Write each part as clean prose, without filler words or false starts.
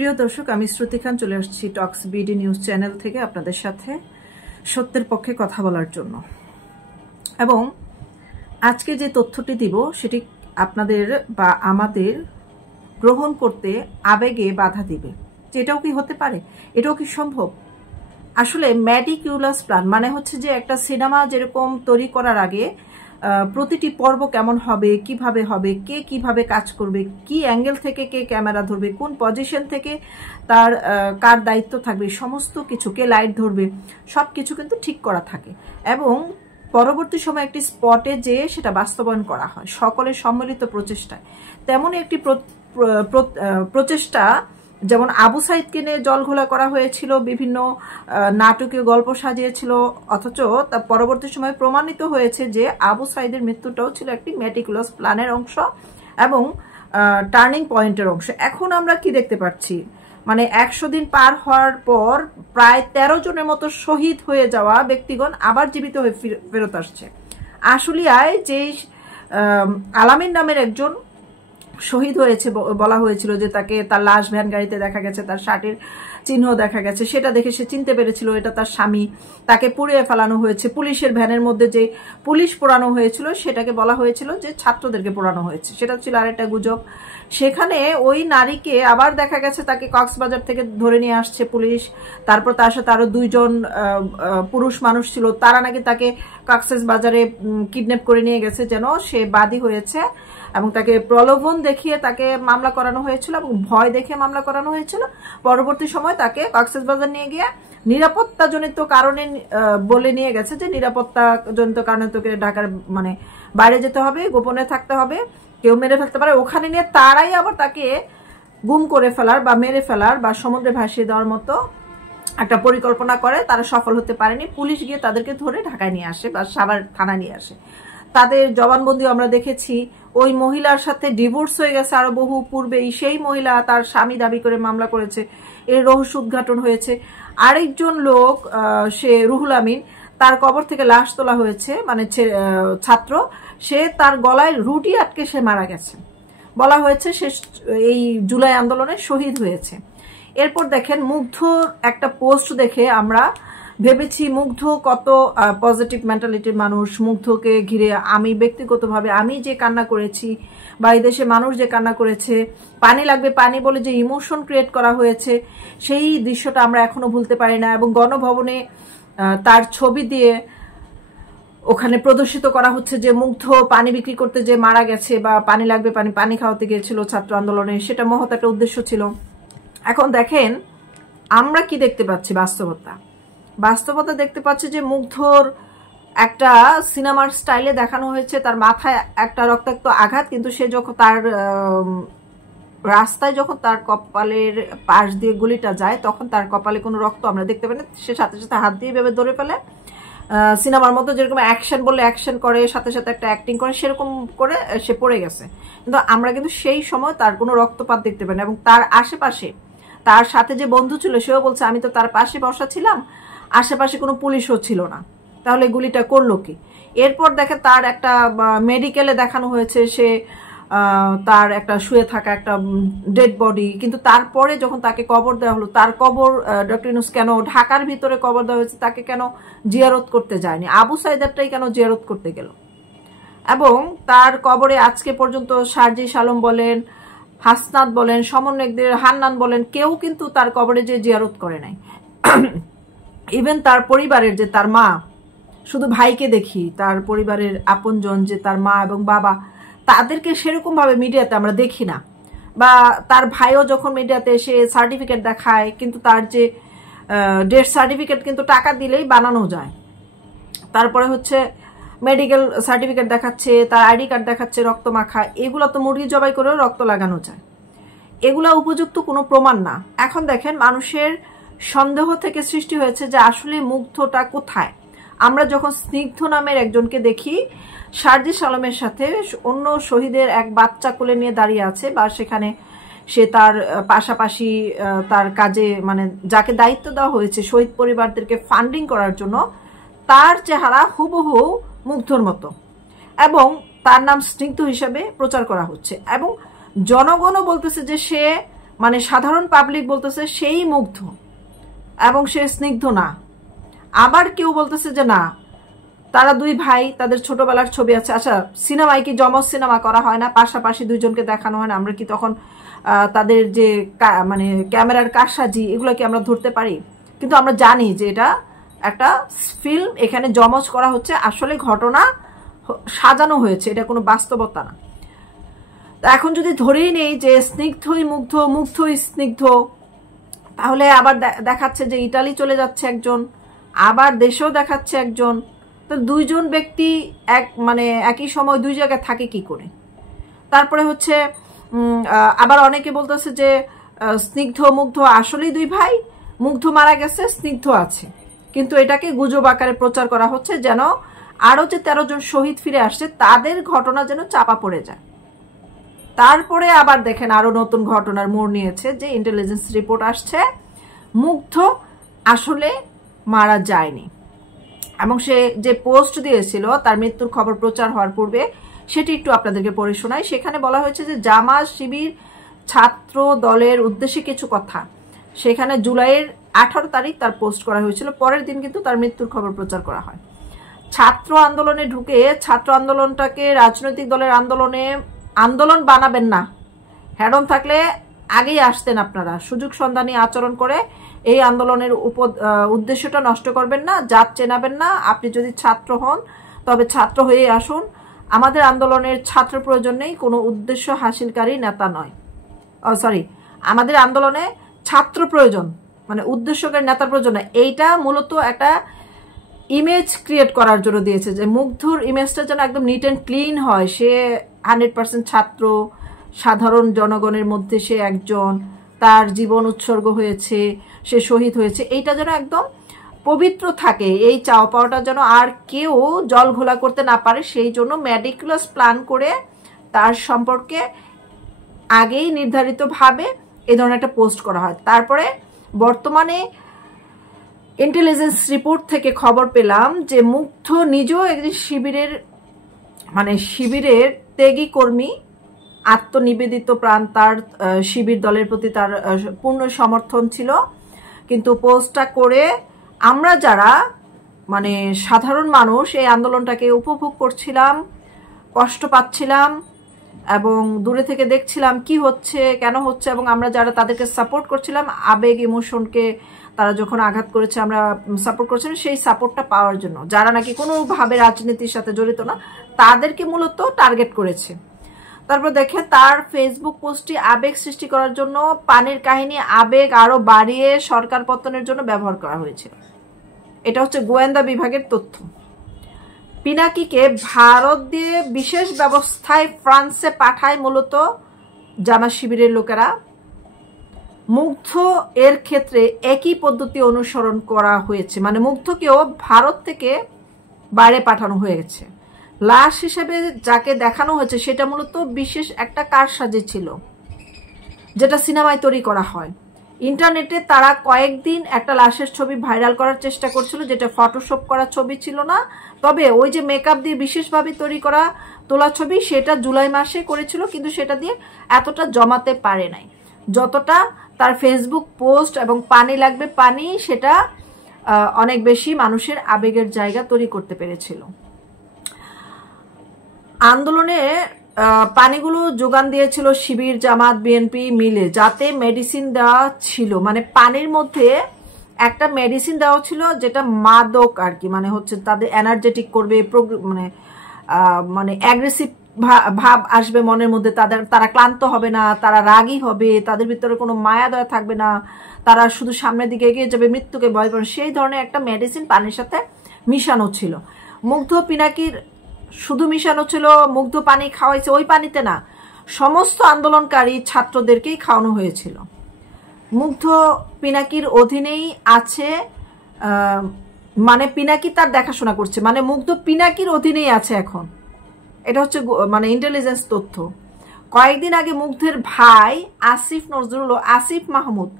প্রিয় দর্শক, আমি শ্রুতি খান চলে আসছি টক্স বিডি নিউজ চ্যানেল থেকে আপনাদের সাথে সত্যের পক্ষে কথা বলার জন্য। এবং আজকে যে তথ্যটি দিব সেটি আপনাদের বা আমাদের গ্রহণ করতে আবেগে বাধা দিবে। এটাও কি হতে পারে? এটাও কি সম্ভব? আসলে ম্যাটিকুলাস প্ল্যান মানে হচ্ছে যে একটা সিনেমা যেরকম তৈরি করার আগে প্রতিটি পর্ব কেমন হবে, কিভাবে হবে, কে কিভাবে কাজ করবে, কি অ্যাঙ্গেল থেকে কে ক্যামেরা ধরবে, কোন পজিশন থেকে তার কার দায়িত্ব থাকবে, সমস্ত কিছু, কে লাইট ধরবে, সব কিছু কিন্তু ঠিক করা থাকে এবং পরবর্তী সময় একটি স্পটে যেয়ে সেটা বাস্তবায়ন করা হয় সকলের সম্মিলিত প্রচেষ্টায়। তেমনই একটি প্রচেষ্টা, যেমন আবু সাইদকে নিয়ে জলঘোলা করা হয়েছিল, বিভিন্ন নাটকীয় গল্প সাজিয়েছিল, অথচ তা পরবর্তী সময় প্রমাণিত হয়েছে যে আবু সাইদের মৃত্যুটাও ছিল একটি ম্যাটিকুলাস প্ল্যানের অংশ এবং টার্নিং পয়েন্টের অংশ। এখন আমরা কি দেখতে পাচ্ছি, মানে 100 দিন পার হওয়ার পর প্রায় 13 জনের মতো শহীদ হয়ে যাওয়া ব্যক্তিগণ আবার জীবিত হয়ে ফেরত আসছে। আশুলিয়ায় যে আলামিন নামের একজন শহীদ হয়েছে, বলা হয়েছিল যে তাকে তার লাশ ভ্যান গাড়িতে দেখা গেছে, তার শার্টের চিহ্ন দেখা গেছে, সেটা দেখে সে চিনতে পেরেছিল এটা তার স্বামী। তাকে পুড়িয়ে ফেলানো হয়েছে। পুলিশের ভ্যানের মধ্যে যে পুলিশ পোড়ানো হয়েছিল সেটাকে বলা হয়েছিল যে ছাত্রদেরকে পোড়ানো হয়েছে, সেটা ছিল আরেকটা গুজব। সেখানে ওই নারীকে আবার দেখা গেছে তাকে কক্সবাজার থেকে ধরে নিয়ে আসছে পুলিশ। তারপর তার সাথে আরো 2 জন পুরুষ মানুষ ছিল, তারা নাকি তাকে কক্সবাজারে কিডন্যাপ করে নিয়ে গেছে যেন সে বাদী হয়েছে এবং তাকে প্রলোভন দেখিয়ে তাকে মামলা করানো হয়েছিল এবং ভয় দেখে মামলা করানো হয়েছিল। পরবর্তী সময় তাকে কক্সবাজার নিয়ে গিয়ে নিরাপত্তাজনিত কারণে বলে নিয়ে গেছে যে নিরাপত্তাজনিত কারণে তোকে ঢাকার মানে বাইরে যেতে হবে, গোপনে থাকতে হবে, কেউ মেরে ফেলতে পারে। ওখানে নিয়ে তারাই আবার তাকে গুম করে ফেলার বা মেরে ফেলার বা সমুদ্রে ভাসিয়ে দেওয়ার মতো একটা পরিকল্পনা করে। তারা সফল হতে পারেনি। পুলিশ গিয়ে তাদেরকে ধরে ঢাকায় নিয়ে আসে বা সাভার থানা নিয়ে আসে। তাদের জবানবন্দি আমরা দেখেছি। ওই মহিলার সাথে ডিভোর্স হয়ে গেছে আরো বহু পূর্বেই। সেই মহিলা তার স্বামী দাবি করে মামলা করেছে, এর রহস্য উদ্ঘাটন হয়েছে। আরেকজন লোক, সে রুহুল আমিন, তার কবর থেকে লাশ তোলা হয়েছে, মানে ছাত্র, সে তার গলায় রুটি আটকে সে মারা গেছে। বলা হয়েছে সে এই জুলাই আন্দোলনে শহীদ হয়েছে। এরপর দেখেন মুগ্ধর একটা পোস্ট দেখে আমরা ভেবেছি মুগ্ধ কত পজিটিভ মেন্টালিটির মানুষ। মুগ্ধকে ঘিরে আমি ব্যক্তিগতভাবে আমি যে কান্না করেছি বা এই দেশে মানুষ যে কান্না করেছে, পানি লাগবে পানি বলে যে ইমোশন ক্রিয়েট করা হয়েছে, সেই দৃশ্যটা আমরা এখনো ভুলতে পারি না। এবং গণভবনে তার ছবি দিয়ে ওখানে প্রদর্শিত করা হচ্ছে যে মুগ্ধ পানি বিক্রি করতে যে মারা গেছে বা পানি লাগবে পানি খাওয়াতে গিয়েছিল ছাত্র আন্দোলনে, সেটা মহৎ একটা উদ্দেশ্য ছিল। এখন দেখেন আমরা কি দেখতে পাচ্ছি, বাস্তবতা দেখতে পাচ্ছি যে মুগ্ধর একটা সিনেমার স্টাইলে দেখানো হয়েছে। তার মাথায় একটা রক্তাক্ত আঘাত, কিন্তু সে যখন তার রাস্তায় যখন তার কপালের পাশ দিয়ে গুলিটা যায় তখন তার কপালে কোনো রক্ত আমরা দেখতে পাই না। সে সাথে সাথে হাত দিয়ে ভেবে ধরে ফেলে, সিনেমার মতো যেরকম অ্যাকশন বললে অ্যাকশন করে, সাথে সাথে একটা অ্যাক্টিং করে, সেরকম করে সে পড়ে গেছে। কিন্তু আমরা কিন্তু সেই সময় তার কোনো রক্তপাত দেখতে পাই না। এবং তার আশেপাশে তার সাথে যে বন্ধু ছিল সেও বলছে আমি তো তার পাশে বসা ছিলাম, আশেপাশে কোনো পুলিশও ছিল না, তাহলে গুলিটা করলো কি? এরপর দেখে তার একটা মেডিকেলে দেখানো হয়েছে সে তার একটা শুয়ে থাকা একটা ডেড বডি, কিন্তু তারপরে যখন তাকে কবর দেওয়া হলো, তার কবর ডক্টর ইউনূস কেন ঢাকার ভিতরে কবর দেওয়া হয়েছে, তাকে কেন জিয়ারত করতে যায়নি? আবু সাইদারটাই কেন জিয়ারত করতে গেল? এবং তার কবরে আজকে পর্যন্ত সার্জিস আলম বলেন, হাসনাত বলেন, সমন্বয়কদের হান্নান বলেন, কেউ কিন্তু তার কবরে যে জিয়ারত করে নাই। ইভেন তার পরিবারের যে তার মা, শুধু ভাইকে দেখি, তার পরিবারের আপনজন যে তার মা এবং বাবা, তাদেরকে সেরকম ভাবে মিডিয়াতে আমরা দেখি না। বা তার ভাইও যখন মিডিয়াতে এসে সার্টিফিকেট দেখায়, কিন্তু তার যে ডেথ সার্টিফিকেট কিন্তু টাকা দিলেই বানানো যায়। তারপরে হচ্ছে মেডিকেল সার্টিফিকেট দেখাচ্ছে, তার আইডি কার্ড দেখাচ্ছে রক্ত মাখা, এগুলো তো মুরগি জবাই করেও রক্ত লাগানো যায়। এগুলা উপযুক্ত কোনো প্রমাণ না। এখন দেখেন মানুষের সন্দেহ থেকে সৃষ্টি হয়েছে যে আসলে মুগ্ধটা কোথায়। আমরা যখন স্নিগ্ধ নামের একজনকে দেখি সার্জিস আলমের সাথে অন্য শহীদের এক বাচ্চা কোলে নিয়ে দাঁড়িয়ে আছে, বা সেখানে সে তার পাশাপাশি তার কাজে, মানে যাকে দায়িত্ব দেওয়া হয়েছে শহীদ পরিবারদেরকে ফান্ডিং করার জন্য, তার চেহারা হুবহু মুগ্ধর মতো এবং তার নাম স্নিগ্ধ হিসেবে প্রচার করা হচ্ছে। এবং জনগণও বলতেছে যে সে মানে সাধারণ পাবলিক বলতেছে সেই মুগ্ধ এবং সে স্নিগ্ধ না। আবার কেউ বলতেছে যে না, তারা দুই ভাই, তাদের ছোটবেলার ছবি আছে। আচ্ছা, সিনেমায় কি যমজ সিনেমা করা হয় না? পাশাপাশি দুইজনকে দেখানো হয় না? আমরা কি তখন তাদের যে মানে ক্যামেরার কারসাজি এগুলো কি আমরা ধরতে পারি? কিন্তু আমরা জানি যে এটা একটা ফিল্ম, এখানে যমজ করা হচ্ছে, আসলে ঘটনা সাজানো হয়েছে, এটা কোনো বাস্তবতা না। এখন যদি ধরেই নেই যে স্নিগ্ধই মুগ্ধ, মুগ্ধই স্নিগ্ধ, তাহলে আবার দেখাচ্ছে যে ইটালি চলে যাচ্ছে একজন, আবার দেশেও দেখাচ্ছে একজন। তো দুইজন ব্যক্তি মানে একই সময় দুই জায়গায় থাকে কি করে? তারপরে হচ্ছে আবার অনেকে বলতেছে যে স্নিগ্ধ মুগ্ধ আসলেই দুই ভাই, মুগ্ধ মারা গেছে, স্নিগ্ধ আছে, কিন্তু এটাকে গুজব আকারে প্রচার করা হচ্ছে যেন আরো যে 13 জন শহীদ ফিরে আসছে তাদের ঘটনা যেন চাপা পড়ে যায়। তারপরে আবার দেখেন আরো নতুন ঘটনার মোড় নিয়েছে যে ইন্টেলিজেন্স রিপোর্ট আসছে মুগ্ধ আসলে মারা যায়নি, এবং সে যে পোস্ট দিয়েছিল তার মৃত্যুর খবর প্রচার হওয়ার পূর্বে সেটি একটু আপনাদেরকে পড়ে শোনাই। সেখানে বলা হয়েছে যে জামাত শিবির ছাত্র দলের উদ্দেশ্যে কিছু কথা, সেখানে জুলাইয়ের 18 তারিখ তার পোস্ট করা হয়েছিল, পরের দিন কিন্তু তার মৃত্যুর খবর প্রচার করা হয়। ছাত্র আন্দোলনে ঢুকে ছাত্র আন্দোলনটাকে রাজনৈতিক দলের আন্দোলন বানাবেন না, হ্যাডন থাকলে আগেই আসতেন আপনারা, সুযোগ সন্ধানী আচরণ করে এই আন্দোলনের উদ্দেশ্যটা নষ্ট করবেন না, জাত চেনাবেন না। আপনি যদি ছাত্র হন তবে ছাত্র হয়ে আসুন, আমাদের আন্দোলনের ছাত্র প্রয়োজন নেই, কোনো উদ্দেশ্য হাসিলকারী নেতা নয়। সরি, আমাদের আন্দোলনে ছাত্র প্রয়োজন, মানে উদ্দেশ্যকারী নেতার প্রয়োজন নয়। এইটা মূলত একটা ইমেজ ক্রিয়েট করার জন্য দিয়েছে যে মুগ্ধর ইমেজটা যেন একদম নিট অ্যান্ড ক্লিন হয়, সে 100% ছাত্র, সাধারণ জনগণের মধ্যে সে একজন, তার জীবন উৎসর্গ হয়েছে, সে শহীদ হয়েছে, এইটা যেন একদম পবিত্র থাকে, এই চাওয়া পাওয়াটা যেন আর কেউ জল ঘোলা করতে না পারে, সেই জন্য মেডিকুলাস প্ল্যান করে তার সম্পর্কে আগেই নির্ধারিতভাবে এই ধরনের একটা পোস্ট করা হয়। তারপরে বর্তমানে ইন্টেলিজেন্স রিপোর্ট থেকে খবর পেলাম যে মুগ্ধ নিজেও একজন শিবিরের ত্যাগী কর্মী, আত্মনিবেদিত প্রাণ, তার শিবির দলের প্রতি তার পূর্ণ সমর্থন ছিল। কিন্তু পোস্টটা করে আমরা যারা মানে সাধারণ মানুষ এই আন্দোলনটাকে উপভোগ করছিলাম, কষ্ট পাচ্ছিলাম এবং দূরে থেকে দেখছিলাম কি হচ্ছে, কেন হচ্ছে, এবং আমরা যারা তাদেরকে সাপোর্ট করছিলাম, আবেগ ইমোশনকে তারা যখন আঘাত করেছে আমরা সাপোর্ট করছিলাম, সেই সাপোর্টটা পাওয়ার জন্য যারা নাকি কোনোভাবে রাজনীতির সাথে জড়িত না তাদেরকে মূলত টার্গেট করেছে। তারপর দেখে তার ফেসবুক পোস্টটি আবেগ সৃষ্টি করার জন্য, পানির কাহিনী আবেগ আরো বাড়িয়ে সরকার পতনের জন্য ব্যবহার করা হয়েছিল। এটা হচ্ছে গোয়েন্দা বিভাগের তথ্য। পিনাকিকে ভারত দিয়ে বিশেষ ব্যবস্থায় ফ্রান্সে পাঠায় মূলত জামাত শিবিরের লোকেরা। মুগ্ধ এর ক্ষেত্রে একই পদ্ধতি অনুসরণ করা হয়েছে, মানে মুগ্ধকেও ভারত থেকে বাইরে পাঠানো হয়ে গেছে। লাশ হিসেবে যাকে দেখানো হয়েছে সেটা মূলত বিশেষ একটা কারসাজি ছিল, যেটা সিনেমায় তৈরি করা হয়। ইন্টারনেটে তারা কয়েকদিন একটা লাশের ছবি ভাইরাল করার চেষ্টা করছিল, যেটা ফটোশপ করা ছবি ছিল না, তবে ওই যে মেকআপ দিয়ে বিশেষভাবে তৈরি করা তোলা ছবি, সেটা জুলাই মাসে করেছিল, কিন্তু সেটা দিয়ে এতটা জমাতে পারে নাই যতটা তার ফেসবুক পোস্ট এবং পানি লাগবে পানি, সেটা অনেক বেশি মানুষের আবেগের জায়গা তৈরি করতে পেরেছিল। আন্দোলনে পানিগুলো যোগান দিয়েছিল শিবির, জামাত, বিএনপি মিলে, যাতে মেডিসিন দেওয়া ছিল, মানে পানির মধ্যে একটা মেডিসিন দেওয়া ছিল যেটা মাদক আর কি, মানে হচ্ছে তাদের এনার্জেটিক করবে, মানে অ্যাগ্রেসিভ ভাব আসবে মনের মধ্যে, তারা ক্লান্ত হবে না, তারা রাগী হবে, তাদের ভিতরে কোনো মায়া দয়া থাকবে না, তারা শুধু সামনের দিকে এগিয়ে যাবে, মৃত্যুকে ভয় পাবে, সেই ধরনের একটা মেডিসিন পানির সাথে মিশানো ছিল। মুগ্ধ পিনাকির শুধু মিশানো ছিল, মুগ্ধ পানি খাওয়াইছে, ওই পানিতে না, সমস্ত আন্দোলনকারী ছাত্রদেরকেই খাওয়ানো হয়েছিল। মুগ্ধ পিনাকির অধীনেই আছে, মানে পিনাকি তার দেখাশোনা করছে, মানে মুগ্ধ পিনাকির অধীনেই আছে এখন। এটা হচ্ছে মানে ইন্টেলিজেন্স তথ্য। কয়েকদিন আগে মুগ্ধের ভাই আসিফ নজরুল ও আসিফ মাহমুদ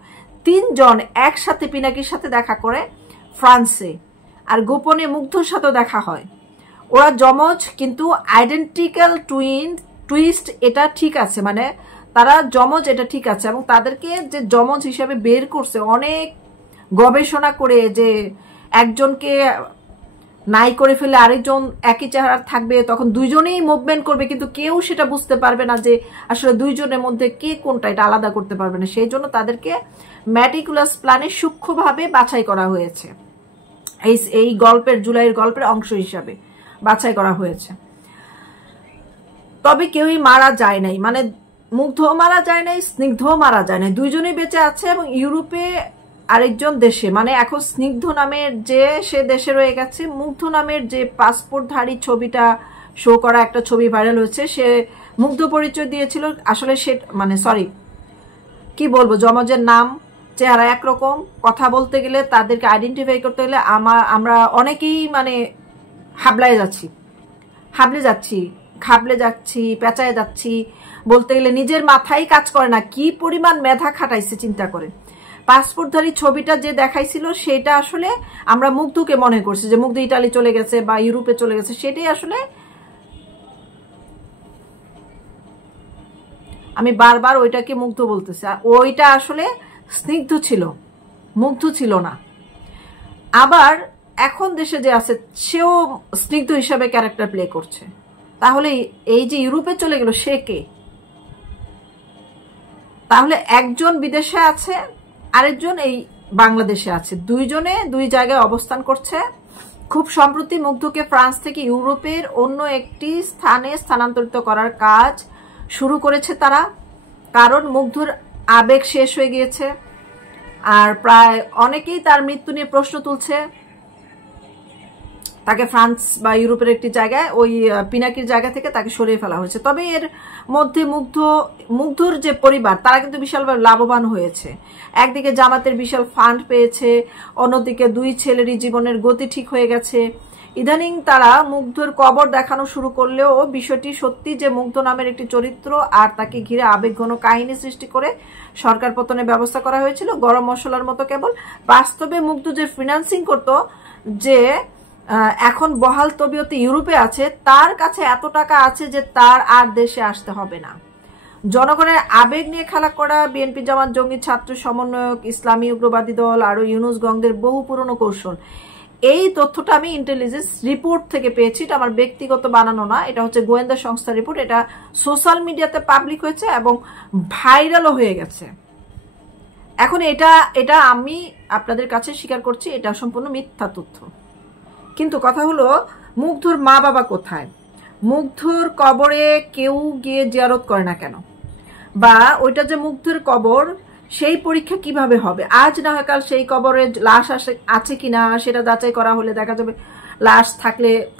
3 জন একসাথে পিনাকির সাথে দেখা করে ফ্রান্সে, আর গোপনে মুগ্ধর সাথেও দেখা হয়। ওরা যমজ কিন্তু আইডেন্টিক্যাল টুইস্ট, এটা ঠিক আছে, মানে তারা যমজ, এটা ঠিক আছে, এবং তাদেরকে যে যমজ হিসাবে বের করছে অনেক গবেষণা করে, যে একজনকে নাই করে ফেলে আরেকজন একই চেহারা থাকবে, তখন দুইজনেই মুভমেন্ট করবে, কিন্তু কেউ সেটা বুঝতে পারবে না যে আসলে দুইজনের মধ্যে কে কোনটা, এটা আলাদা করতে পারবে না। সেই জন্য তাদেরকে ম্যাটিকুলাস প্ল্যানে সূক্ষ্মভাবে বাছাই করা হয়েছে, এই গল্পের, জুলাইয়ের গল্পের অংশ হিসাবে বাছাই করা হয়েছে। তবে কেউই মারা যায় নাই, মানে মুগ্ধও মারা যায় নাই, স্নিগ্ধও মারা যায় নাই, দুইজনেই বেঁচে আছে। এবং ইউরোপে আরেকজন দেশে, মানে এখন স্নিগ্ধ নামের যে সে দেশে রয়ে গেছে, মুগ্ধ নামের যে পাসপোর্টধারী ছবিটা শো করা একটা ছবি ভাইরাল হয়েছে, সে মুগ্ধ পরিচয় দিয়েছিল। আসলে সে মানে সরি কি বলবো, যমজের নাম চেহারা একরকম, কথা বলতে গেলে তাদেরকে আইডেন্টিফাই করতে গেলে আমরা অনেকেই মানে হাবলে যাচ্ছি, পেঁচায় যাচ্ছি, বলতে গেলে নিজের মাথায় কাজ করে না, কি পরিমাণ মেধা খাটাইছে চিন্তা করে। পাসপোর্টধারী ছবিটা যে দেখাইছিল সেটা আসলে আমরা মুগ্ধকে মনে করছি যে মুগ্ধ ইটালি চলে গেছে বা ইউরোপে চলে গেছে, সেটাই আসলে আমি বারবার ওইটাকে মুগ্ধ বলতেছি, আর ওইটা আসলে স্নিগ্ধ ছিল, মুগ্ধ ছিল না। আবার এখন দেশে যে আছে সেও স্নিগ্ধ হিসাবে ক্যারেক্টার প্লে করছে। তাহলে এই যে ইউরোপে চলে গেল সে কে? তাহলে একজন বিদেশে আছে, আরেকজন এই বাংলাদেশে আছে, দুইজনে দুই জায়গায় অবস্থান করছে। খুব সম্প্রতি মুগ্ধকে ফ্রান্স থেকে ইউরোপের অন্য একটি স্থানে স্থানান্তরিত করার কাজ শুরু করেছে তারা, কারণ মুগ্ধর আবেগ শেষ হয়ে গিয়েছে। আর প্রায় অনেকেই তার মৃত্যু নিয়ে প্রশ্ন তুলছে। তাকে ফ্রান্স বা ইউরোপের একটি জায়গায়, ওই পিনাকির জায়গা থেকে তাকে সরিয়ে ফেলা হয়েছে। তবে এর মধ্যে মুগ্ধর যে পরিবার তারা কিন্তু বিশালভাবে লাভবান হয়েছে। একদিকে জামাতের বিশাল ফান্ড পেয়েছে, অন্যদিকে দুই ছেলেরই জীবনের গতি ঠিক হয়ে গেছে। ইদানিং তারা মুগ্ধর কবর দেখানো শুরু করলেও বিষয়টি সত্যি যে মুগ্ধ নামের একটি চরিত্র আর তাকে ঘিরে আবেগঘন কাহিনী সৃষ্টি করে সরকার পতনের ব্যবস্থা করা হয়েছিল গরম মশলার মতো। কেবল বাস্তবে মুগ্ধ যে ফিনান্সিং করতো, যে এখন বহাল তবিয়তে ইউরোপে আছে, তার কাছে এত টাকা আছে যে তার আর দেশে আসতে হবে না। জনগণের আবেগ নিয়ে খেলা করা বিএনপি জামাত জঙ্গি ছাত্র সমন্বয়ক ইসলামী উগ্রবাদী দল আরো ইউনুস গংদের বহু পুরনো কৌশল। এই তথ্যটা আমি ইন্টেলিজেন্স রিপোর্ট থেকে পেয়েছি, এটা আমার ব্যক্তিগত বানানো না, এটা হচ্ছে গোয়েন্দা সংস্থার রিপোর্ট। এটা সোশ্যাল মিডিয়াতে পাবলিক হয়েছে এবং ভাইরালও হয়ে গেছে। এখন এটা আমি আপনাদের কাছে স্বীকার করছি, এটা সম্পূর্ণ মিথ্যা তথ্য। কিন্তু কথা হলো, মুগ্ধর মা বাবা কোথায়? মুগ্ধর কবরে কেউ গিয়ে জিয়ারত করে না কেন? বা ওইটা যে মুগ্ধর কবর, সেই পরীক্ষা কিভাবে হবে? আজ না হয় কাল সেই কবরে লাশ আছে কিনা সেটা যাচাই করা হলে দেখা যাবে লাশ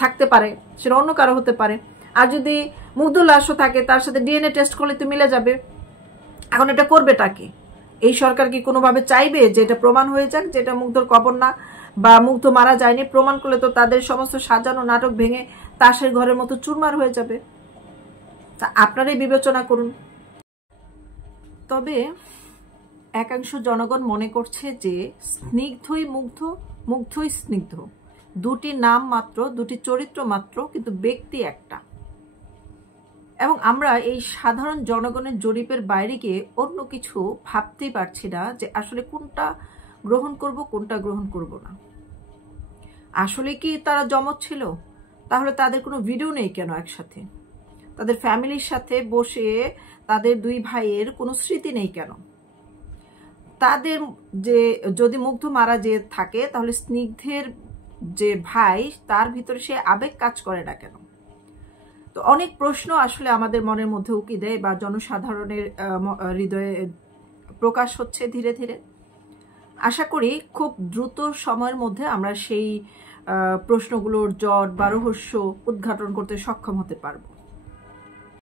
থাকতে পারে, সেটা অন্য কারো হতে পারে। আর যদি মুগ্ধর লাশও থাকে, তার সাথে ডিএনএ টেস্ট করলে তো মিলে যাবে। এখন এটা করবেটা কি? এই সরকার কি কোনোভাবে চাইবে যে এটা প্রমাণ হয়ে যাক যে এটা মুগ্ধর কবর না বা মুগ্ধ মারা যায়নি? প্রমাণ করলে তো তাদের সমস্ত সাজানো নাটক ভেঙে তাসের ঘরের মতো চুরমার হয়ে যাবে। তা আপনারাই বিবেচনা করুন। তবে একাংশ জনগণ মনে করছে যে স্নিগ্ধই মুগ্ধ, মুগ্ধই স্নিগ্ধ, দুটি নাম মাত্র, দুটি চরিত্র মাত্র, কিন্তু ব্যক্তি একটা। এবং আমরা এই সাধারণ জনগণের জরিপের বাইরে গিয়ে অন্য কিছু ভাবতেই পারছি না যে আসলে কোনটা গ্রহণ করব, কোনটা গ্রহণ করব না। আসলে কি তারা জমজ ছিল? তাহলে তাদের কোনো ভিডিও নেই কেন একসাথে? তাদের ফ্যামিলির সাথে বসে তাদের দুই ভাইয়ের কোনো স্মৃতি নেই কেন? তাদের যে যদি মুগ্ধ মারা যে থাকে, তাহলে স্নিগ্ধের যে ভাই তার ভিতরে সে আবেগ কাজ করে না কেন? তো অনেক প্রশ্ন আসলে আমাদের মনের মধ্যে উকি দেয় বা জনসাধারণের হৃদয়ে প্রকাশ হচ্ছে ধীরে ধীরে। আশা করি খুব দ্রুত সময়ের মধ্যে আমরা সেই প্রশ্নগুলোর জট বা রহস্য উদ্ঘাটন করতে সক্ষম হতে পারবো।